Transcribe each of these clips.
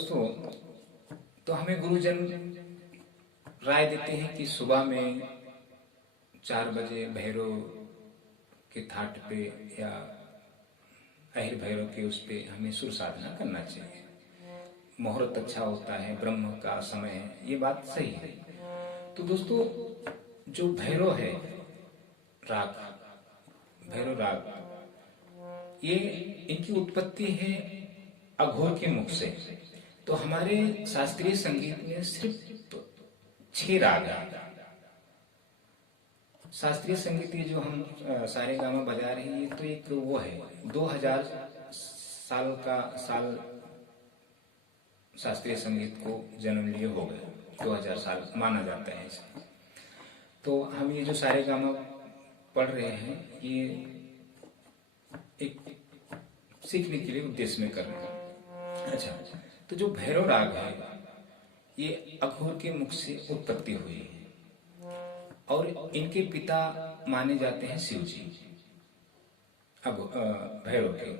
दोस्तों, तो हमें गुरुजन राय देते हैं कि सुबह में 4 बजे भैरव के थाट पे या अहिर भैरव के उस पे हमें सुर साधना करना चाहिए। मुहूर्त अच्छा होता है, ब्रह्म का समय है, ये बात सही है। तो दोस्तों, जो भैरव है राग, भैरव राग, ये इनकी उत्पत्ति है अघोर के मुख से। तो हमारे शास्त्रीय संगीत में सिर्फ 6 राग है। शास्त्रीय संगीत ये जो हम सारे गामा बजा रहे हैं, ये तो एक वो है 2000 साल का साल शास्त्रीय संगीत को जन्म लिए हो गए, 2000 साल माना जाता है इसे। तो हम ये जो सारे गामा पढ़ रहे हैं, ये एक सीखने के लिए उद्देश्य में कर रहे हैं। अच्छा, तो जो भैरव राग है, ये अघोर के मुख से उत्पत्ति हुई है और इनके पिता माने जाते हैं शिव जी, अब भैरव के।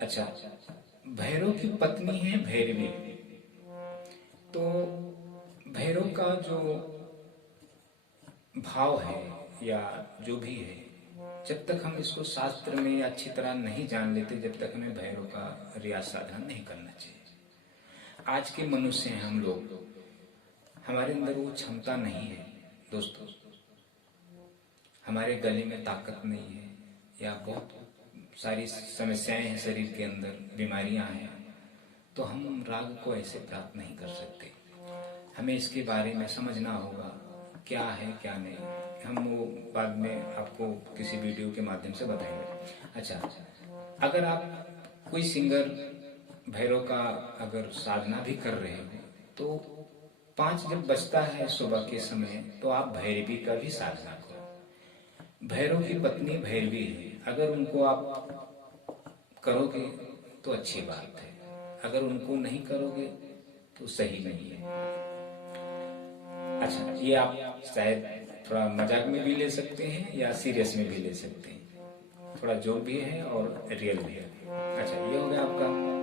अच्छा, भैरव की पत्नी है भैरवी। तो भैरव का जो भाव है या जो भी है, जब तक हम इसको शास्त्र में अच्छी तरह नहीं जान लेते, जब तक हमें भैरव का रियाज साधना नहीं करना चाहिए। आज के मनुष्य हैं हम लोग, हमारे अंदर वो क्षमता नहीं है दोस्तों। हमारे गले में ताकत नहीं है या बहुत सारी समस्याएं हैं शरीर के अंदर, बीमारियां हैं, तो हम राग को ऐसे प्राप्त नहीं कर सकते। हमें इसके बारे में समझना होगा, क्या है क्या नहीं। हम वो बाद में आपको किसी वीडियो के माध्यम से बताएंगे। अच्छा, अगर आप कोई सिंगर भैरव का अगर साधना भी कर रहे हो, तो 5 जब बजता है सुबह के समय, तो आप भैरवी का भी साधना करो। भैरव की पत्नी भैरवी है, अगर उनको आप करोगे तो अच्छी बात है, अगर उनको नहीं करोगे तो सही नहीं है। अच्छा, ये आप शायद थोड़ा मजाक में भी ले सकते हैं या सीरियस में भी ले सकते हैं, थोड़ा जोक भी है और रियल भी है। अच्छा, ये हो गया आपका।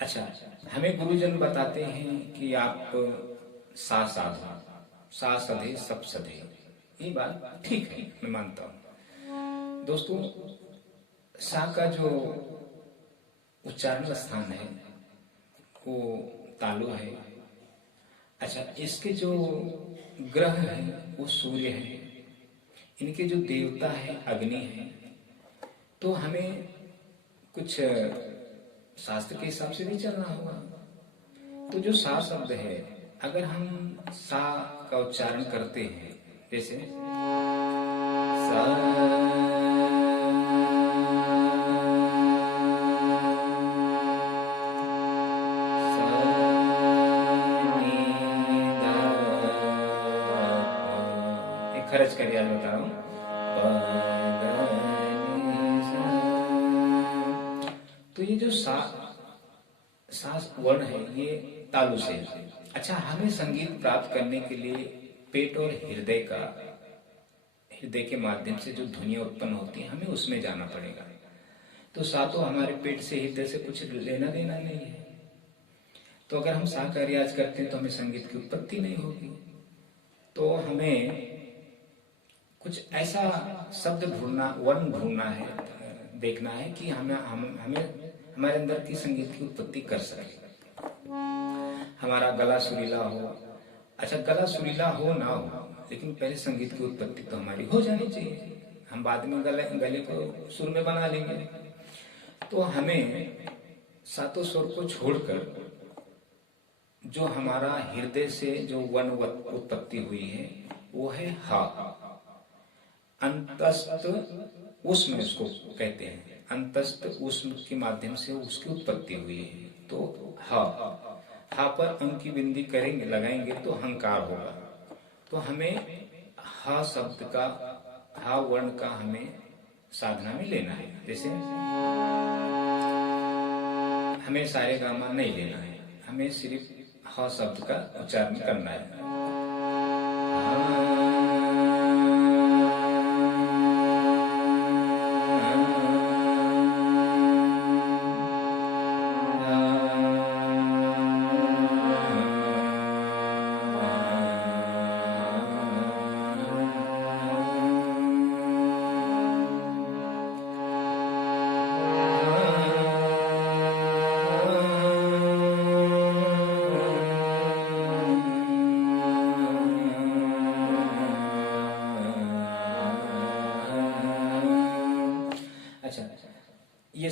अच्छा, हमें गुरुजन बताते हैं कि आप सा साधो, सा सधे सब सधे, ये बात ठीक है, मैं मानता हूं। दोस्तों, सा का जो उच्चारण स्थान है वो तालु है। अच्छा, इसके जो ग्रह है वो सूर्य है, इनके जो देवता है अग्नि है। तो हमें कुछ शास्त्र के हिसाब से भी चलना होगा। तो जो सा शब्द है, अगर हम सा का उच्चारण करते हैं, जैसे सा, खर्च कर रियाज बता रहा हूं। तो ये जो सा वर्ण है, ये तालु से। अच्छा, हमें संगीत प्राप्त करने के लिए पेट और हृदय के माध्यम से जो ध्वनियां उत्पन्न होती हैं, हमें उसमें जाना पड़ेगा। तो सा तो हमारे पेट से, हृदय से कुछ लेना देना नहीं है। तो अगर हम सा का रियाज करते हैं तो हमें संगीत की उत्पत्ति नहीं होगी। तो हमें कुछ ऐसा शब्द ढूंढना, वर्ण ढूंढना है, देखना है कि हमें हमारे अंदर की संगीत की उत्पत्ति कर सके। हमारा गला सुरीला हो। अच्छा, गला सुरीला हो ना हो, लेकिन पहले संगीत की उत्पत्ति तो हमारी हो जानी चाहिए। हम बाद में गले को सुर में बना लेंगे। तो हमें सातों स्वर को छोड़कर जो हमारा हृदय से जो वर्ण उत्पत्ति हुई है, वो है हा। अंतस्थ उष्म इसको कहते हैं, अंतस्थ उष्म के माध्यम से उसकी उत्पत्ति हुई है। तो हा पर अंक की बिंदी करेंगे, लगाएंगे तो हंकार होगा। तो हमें हा शब्द का, हा वर्ण का हमें साधना में लेना है। जैसे हमें सारे गामा नहीं लेना है, हमें सिर्फ हा शब्द का उच्चारण करना है।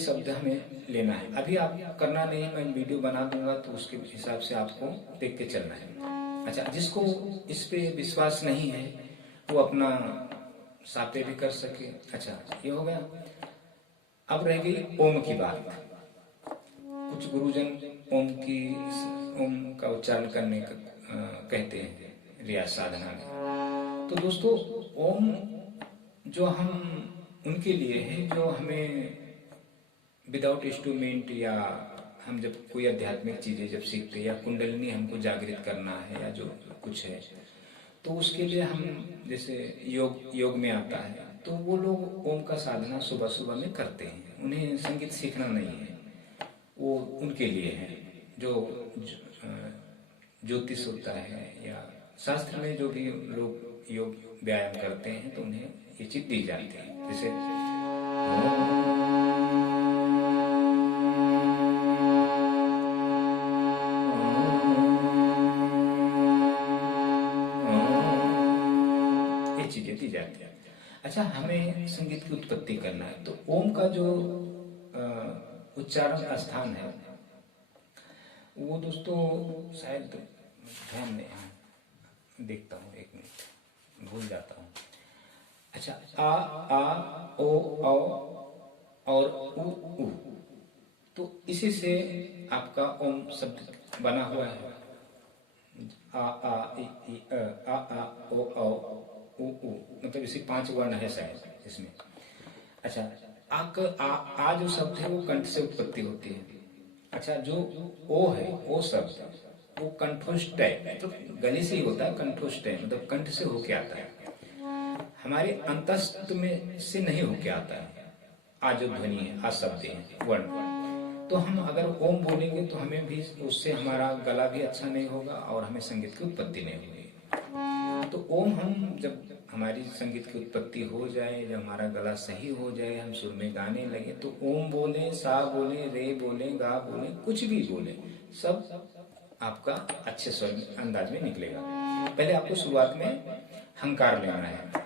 शब्द हमें लेना है। अभी आप करना नहीं है, मैं वीडियो बना दूंगा तो उसके हिसाब से आपको देख के चलना है। अच्छा, जिसको इस पे विश्वास नहीं है वो अपना सापे भी कर सके। अच्छा, ये हो गया। अब रह गई ओम की बात। कुछ गुरुजन ओम का उच्चारण करने का कहते हैं रियाज साधना में। तो दोस्तों, ओम जो हम उनके लिए है जो हमें विदाउट इंस्ट्रूमेंट, या हम जब कोई आध्यात्मिक चीजें जब सीखते हैं या कुंडलिनी हमको जागृत करना है या जो कुछ है, तो उसके लिए हम जैसे योग में आता है तो वो लोग ओम का साधना सुबह सुबह में करते हैं। उन्हें संगीत सीखना नहीं है, वो उनके लिए है। जो ज्योतिष होता है या शास्त्र में जो भी लोग योग व्यायाम करते हैं तो उन्हें ये चीज दी जाती है। जैसे ये चीजें दी जाती है। अच्छा, हमें संगीत की उत्पत्ति करना है तो ओम का जो उच्चारण स्थान है वो दोस्तों शायद ध्यान में देखता हूँ, एक मिनट, भूल जाता हूँ। अच्छा, आ ओ और उ। तो इसी से आपका ओम शब्द बना हुआ है। आ ई आ ओ उ, मतलब इसी 5 वर्ण है शायद इसमें। अच्छा, आ जो शब्द है वो कंठ से उत्पत्ति होती है। अच्छा, जो ओ है, ओ शब्द वो कंठोष्ट है, तो गले से ही होता है। कंठोष्ट है मतलब कंठ से होके आता है, हमारे अंतस्थ में से नहीं होके आता है। आ जो ध्वनि है, आ शब्द है, वर्ण। तो हम अगर ओम बोलेंगे तो हमें भी उससे हमारा गला भी अच्छा नहीं होगा और हमें संगीत की उत्पत्ति नहीं होगी। तो ओम हम जब हमारी संगीत की उत्पत्ति हो जाए, जब हमारा गला सही हो जाए, हम सुर में गाने लगे, तो ओम बोले, सा बोले, रे बोले, गा बोले, कुछ भी बोले, सब आपका अच्छे स्वर में अंदाज में निकलेगा। पहले आपको शुरुआत में हंकार लेना है।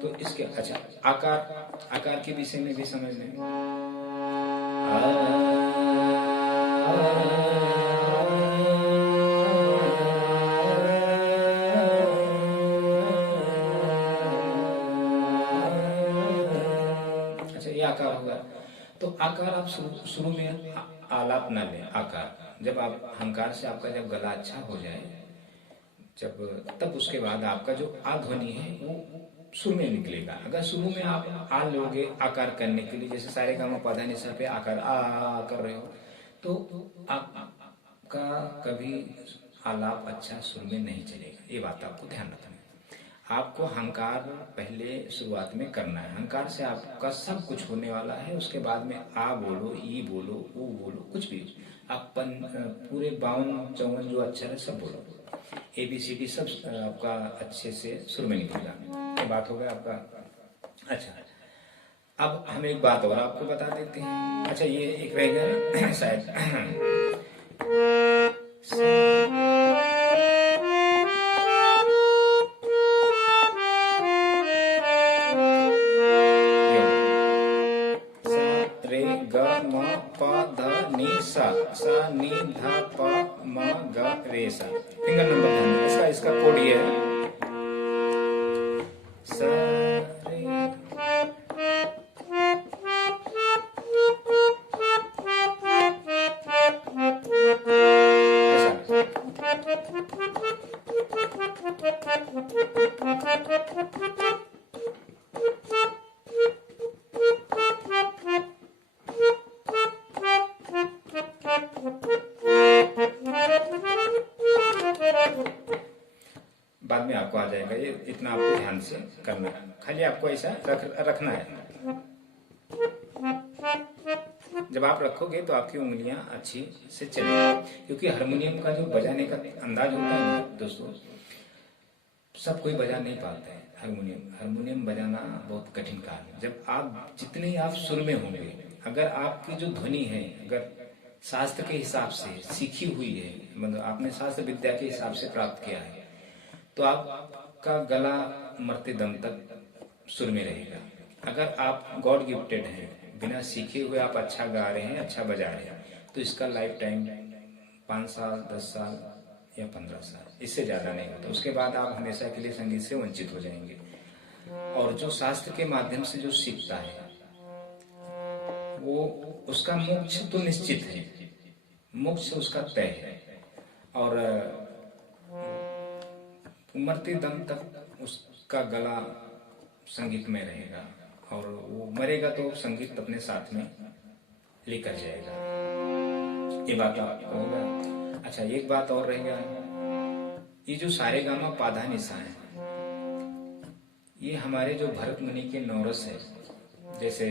तो इसके अच्छा, आकार के विषय में भी समझ लें। अच्छा, ये आकार होगा। तो आकार आप शुरू में आलाप ना लें। आकार जब आप हंकार से आपका जब गला अच्छा हो जाए, तब उसके बाद आपका जो आ ध्वनि है वो सुर में निकलेगा। अगर शुरू में आप आ लोगे आकार करने के लिए, जैसे सारे गामा पधा निशा पे आकार आ कर रहे हो, तो आपका कभी आलाप अच्छा सुर में नहीं चलेगा। ये बात आपको ध्यान रखना है। आपको हंकार पहले शुरुआत में करना है। हंकार से आपका सब कुछ होने वाला है। उसके बाद में आ बोलो, ई बोलो, ऊ बोलो, कुछ भी आप पूरे 52-54 जो अक्षर है सब बोलो। ABCD सब आपका अच्छे से सुर में निकलेगा। ये बात हो गया आपका। अच्छा, अब हम एक बात और आपको बता देते हैं। अच्छा, ये एक रह गया शायद रे ग म प ध नि सा नि ध प म ग रे सा। फिंगर नंबर ध्यान दें। इसका कोड ये है सा रे। बाद में आपको आ जाएगा। ये इतना आपको ध्यान से करना है, खाली आपको ऐसा रखना है। जब आप रखोगे तो आपकी उंगलियां अच्छी से चलेंगी, क्योंकि हारमोनियम का जो बजाने का अंदाज होता है ना दोस्तों, सब कोई बजा नहीं पाता है। हारमोनियम बजाना बहुत कठिन काम है। जब आप जितने आप सुर में होंगे, अगर आपकी जो ध्वनि है अगर शास्त्र के हिसाब से सीखी हुई है, मतलब आपने शास्त्र विद्या के हिसाब से प्राप्त किया है, तो आपका गला मरते दम तक सुर में रहेगा। अगर आप गॉड गिफ्टेड हैं, बिना सीखे हुए आप अच्छा गा रहे हैं, अच्छा बजा रहे हैं, तो इसका लाइफ टाइम 5 साल, 10 साल या 15 साल, इससे ज़्यादा नहीं होता। उसके बाद आप हमेशा के लिए संगीत से वंचित हो जाएंगे। और जो शास्त्र के माध्यम से जो सीखता है वो उसका मोक्ष तो निश्चित है, मोक्ष उसका तय है। और मरते दम तक उसका गला संगीत में रहेगा, और वो मरेगा तो संगीत अपने साथ में लेकर जाएगा। ये बात आपको होगा। अच्छा, एक बात और रहेगा, ये जो सारे गामा पाधा निशा है, ये हमारे जो भरत मुनि के नौरस है, जैसे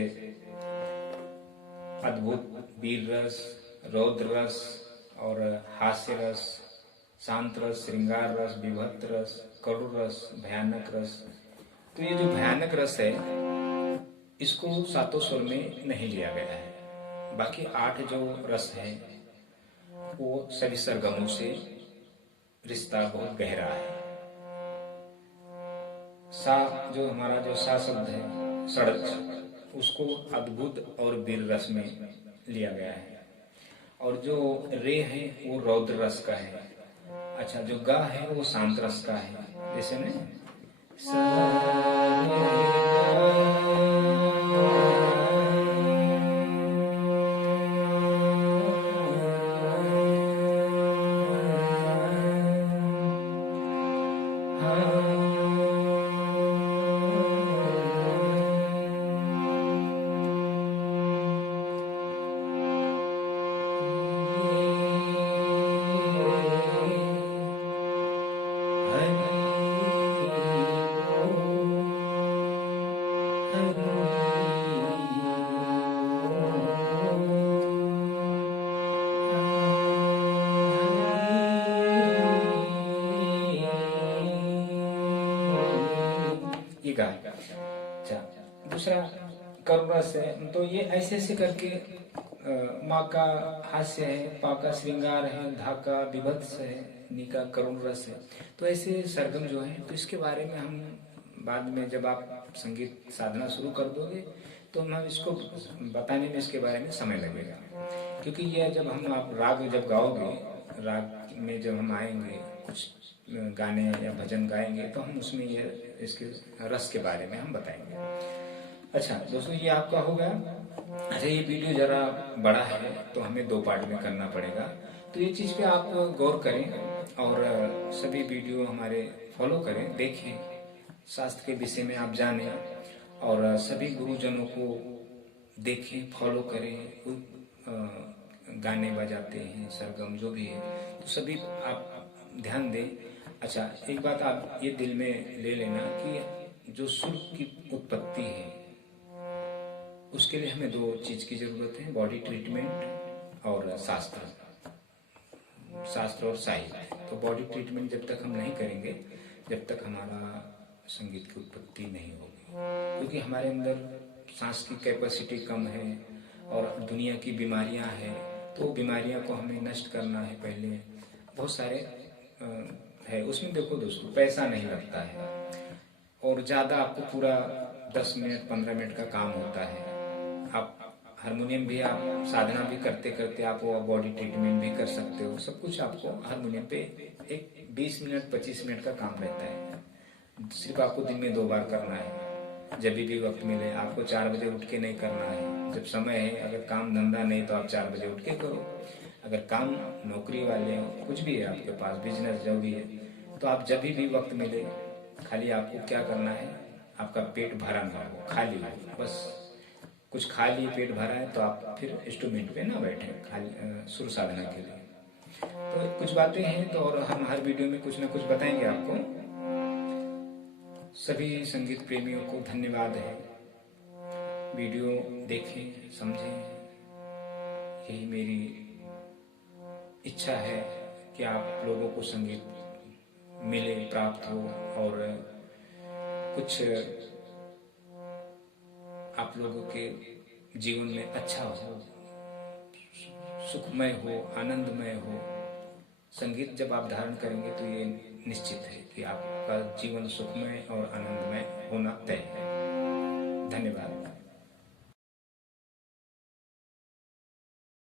अद्भुत वीर रस, रौद्र रस और हास्य रस, शांत रस, श्रृंगार रस, विभक्त रस, करुण रस, भयानक रस। तो ये जो भयानक रस है इसको सातों स्वर में नहीं लिया गया है। बाकी 8 जो रस है वो सभी सरगमों से रिश्ता बहुत गहरा है। सा जो हमारा जो सा शब्द है सड़क, उसको अद्भुत और वीर रस में लिया गया है। और जो रे है वो रौद्र रस का है। अच्छा, जो गा है वो शांत रस का है। जैसे ना ये गा। अच्छा, दूसरा करुण रस है, तो ये ऐसे ऐसे करके माँ का हास्य है, पा का श्रृंगार है, धा का विभत्स है, नी का करुण रस है। तो ऐसे सरगम जो है, तो इसके बारे में हम बाद में जब आप संगीत साधना शुरू कर दोगे तो हम इसको बताने में इसके बारे में समय लगेगा। क्योंकि ये जब हम आप राग जब गाओगे, राग में जब हम आएंगे, कुछ गाने या भजन गाएंगे तो हम उसमें ये इसके रस के बारे में हम बताएंगे। अच्छा दोस्तों, ये आपका होगा। अच्छा, ये वीडियो जरा बड़ा है तो हमें 2 पार्ट में करना पड़ेगा, तो ये चीज़ पे आप गौर करें और सभी वीडियो हमारे फॉलो करें, देखें, शास्त्र के विषय में आप जानें और सभी गुरुजनों को देखें, फॉलो करें। गाने बजाते हैं, सरगम जो भी है, तो सभी आप ध्यान दें। अच्छा, एक बात आप ये दिल में ले लेना कि जो सुर की उत्पत्ति है उसके लिए हमें 2 चीज की जरूरत है, बॉडी ट्रीटमेंट और शास्त्र और साहित्य। तो बॉडी ट्रीटमेंट जब तक हम नहीं करेंगे, जब तक हमारा संगीत की उत्पत्ति नहीं होगी, क्योंकि हमारे अंदर सांस की कैपेसिटी कम है और दुनिया की बीमारियां हैं, तो बीमारियां को हमें नष्ट करना है। पहले बहुत सारे है उसमें। देखो दोस्तों, पैसा नहीं लगता है और ज़्यादा आपको पूरा 10 मिनट 15 मिनट का काम होता है। आप हारमोनियम भी, आप साधना भी करते करते आप वो बॉडी ट्रीटमेंट भी कर सकते हो। सब कुछ आपको हारमोनियम पे एक 20 मिनट 25 मिनट का काम रहता है। सिर्फ आपको दिन में 2 बार करना है, जब भी वक्त मिले। आपको 4 बजे उठ के नहीं करना है, जब समय है। अगर काम धंधा नहीं तो आप 4 बजे उठ के करो। अगर काम, नौकरी वाले हो, कुछ भी है आपके पास, बिजनेस जो भी है, तो आप जब भी वक्त मिले, खाली आपको क्या करना है, आपका पेट भरा ना हो, खाली हो, बस कुछ खा लिए, पेट भरा है, तो आप फिर इंस्ट्रूमेंट पे ना बैठे खाली सुर साधना के लिए। तो कुछ बातें हैं, तो और हम हर वीडियो में कुछ ना कुछ बताएंगे आपको। सभी संगीत प्रेमियों को धन्यवाद है। वीडियो देखें, समझें, यही मेरी इच्छा है कि आप लोगों को संगीत मिले, प्राप्त हो और कुछ आप लोगों के जीवन में अच्छा हो, सुखमय हो, आनंदमय हो। संगीत जब आप धारण करेंगे तो ये निश्चित है कि आपका जीवन सुखमय और आनंदमय होना तय है। धन्यवाद।